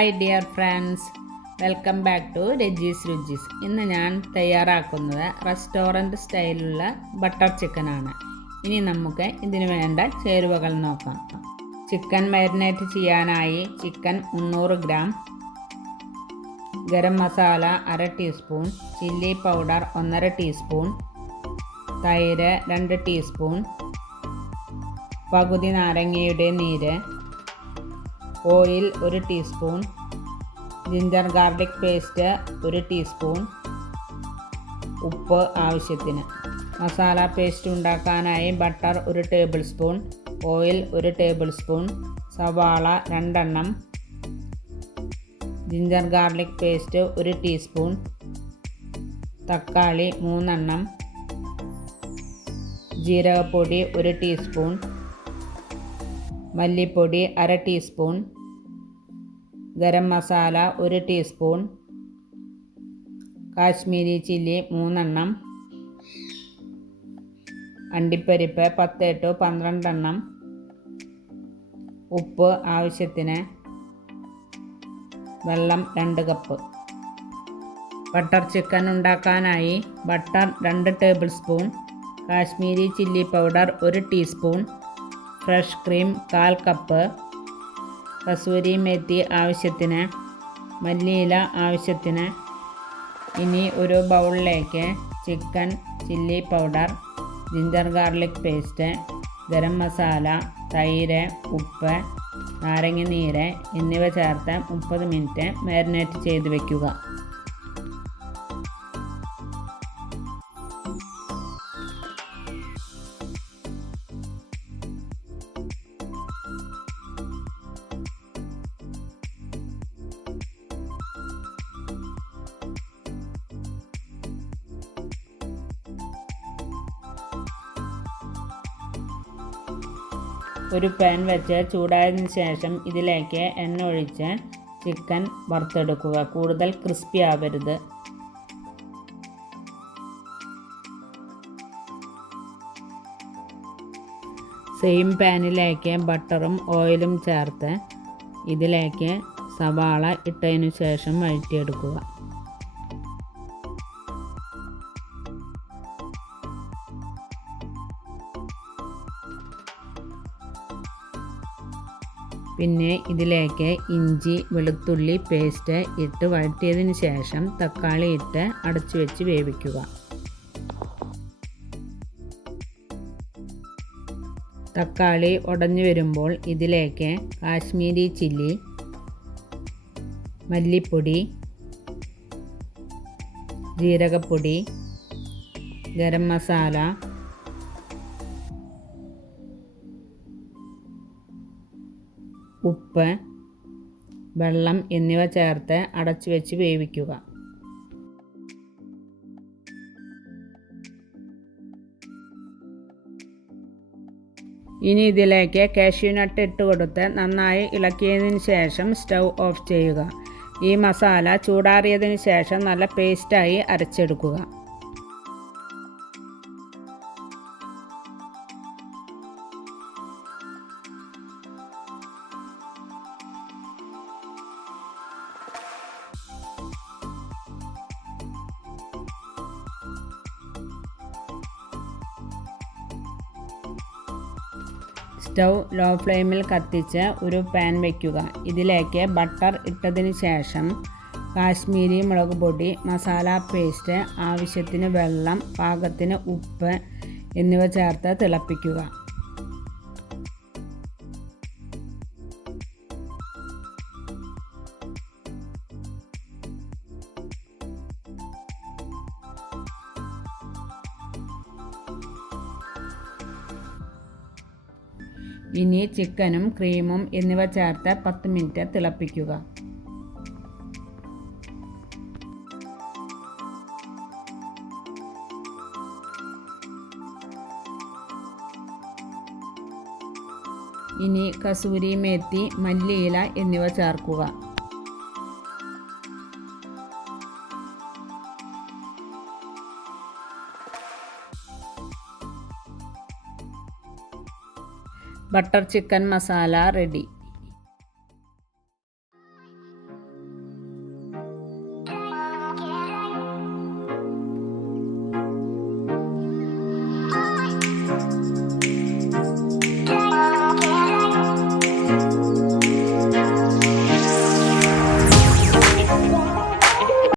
Hi dear friends, welcome back to Raji's Ruchis. ഇന്ന് ഞാൻ തയ്യാറാക്കുന്നത് റെസ്റ്റോറൻറ്റ് സ്റ്റൈലിലുള്ള ബട്ടർ ചിക്കനാണ്. ഇനി നമുക്ക് ഇതിന് വേണ്ട ചേരുവകൾ നോക്കാം. ചിക്കൻ മാരിനേറ്റ് ചെയ്യാനായി chicken 300 gram, garam masala 1/2 teaspoon, chilli powder 1/2 teaspoon, തൈര് 2 ടീസ്പൂൺ, പകുതി നാരങ്ങയുടെ നീര്, oil 1 teaspoon, ginger garlic paste 1 teaspoon, ഉപ്പ് ആവശ്യത്തിന്. മസാല പേസ്റ്റ് ഉണ്ടാക്കാനായി butter 1 tablespoon, oil 1 tablespoon, സവാള 2 എണ്ണം, ജിഞ്ചർ ഗാർലിക് പേസ്റ്റ് 1 ടീസ്പൂൺ, തക്കാളി 3 എണ്ണം, ജീരകപ്പൊടി 1 ടീസ്പൂൺ, മല്ലിപ്പൊടി 1/2 teaspoon, garam masala 1 teaspoon, Kashmiri chilli 3 എണ്ണം, അണ്ടിപ്പരിപ്പ് 10 to 12 എണ്ണം, ഉപ്പ് ആവശ്യത്തിന്, വെള്ളം 2 കപ്പ്. ബട്ടർ ചിക്കൻ ഉണ്ടാക്കാനായി butter 2 tablespoon, Kashmiri chilli powder 1 teaspoon, fresh cream 1/4 cup, kasuri methi ആവശ്യത്തിന്, മല്ലിയില ആവശ്യത്തിന്. ഇനി ഒരു ബൗളിലേക്ക് chicken, chilli powder, ginger garlic paste, garam masala, തൈര്, ഉപ്പ്, നാരങ്ങ നീര് എന്നിവ ചേർത്ത് 30 മിനിറ്റ് മാരിനേറ്റ് ചെയ്ത് വയ്ക്കുക. ഒരു പാൻ വെച്ച് ചൂടായതിനു ശേഷം ഇതിലേക്ക് എണ്ണ ഒഴിച്ച് ചിക്കൻ വറുത്തെടുക്കുക. കൂടുതൽ ക്രിസ്പി ആവരുത്. സെയിം പാനിലേക്ക് ബട്ടറും ഓയിലും ചേർത്ത് ഇതിലേക്ക് സവാള ഇട്ടതിനു ശേഷം വഴറ്റിയെടുക്കുക. പിന്നെ ഇതിലേക്ക് ഇഞ്ചി വെളുത്തുള്ളി പേസ്റ്റ് ഇട്ട് വഴറ്റിയതിന് ശേഷം തക്കാളി ഇട്ട് അടച്ചു വെച്ച് വേവിക്കുക. തക്കാളി ഉടഞ്ഞു വരുമ്പോൾ ഇതിലേക്ക് കാശ്മീരി ചില്ലി, മല്ലിപ്പൊടി, ജീരകപ്പൊടി, ഗരം മസാല, ഉപ്പ്, വെള്ളം എന്നിവ ചേർത്ത് അടച്ചു വെച്ച് വേവിക്കുക. ഇനി ഇതിലേക്ക് കാഷ്യൂ നട്ട് ഇട്ട് കൊടുത്ത് നന്നായി ഇളക്കിയതിന് ശേഷം സ്റ്റൗ ഓഫ് ചെയ്യുക. ഈ മസാല ചൂടാറിയതിന് ശേഷം നല്ല പേസ്റ്റായി അരച്ചെടുക്കുക. സ്റ്റൗ ലോ ഫ്ലെയിമിൽ കത്തിച്ച് ഒരു പാൻ വയ്ക്കുക. ഇതിലേക്ക് ബട്ടർ ഇട്ടതിന് ശേഷം കാശ്മീരി മുളക് പൊടി, മസാല പേസ്റ്റ്, ആവശ്യത്തിന് വെള്ളം, പാകത്തിന് ഉപ്പ് എന്നിവ ചേർത്ത് തിളപ്പിക്കുക. ഇനി ചിക്കനും ക്രീമും എന്നിവ ചേർത്ത് 10 മിനിറ്റ് തിളപ്പിക്കുക. ഇനി കസൂരി മേത്തി, മല്ലിയില എന്നിവ ചേർക്കുക. Butter chicken masala ready.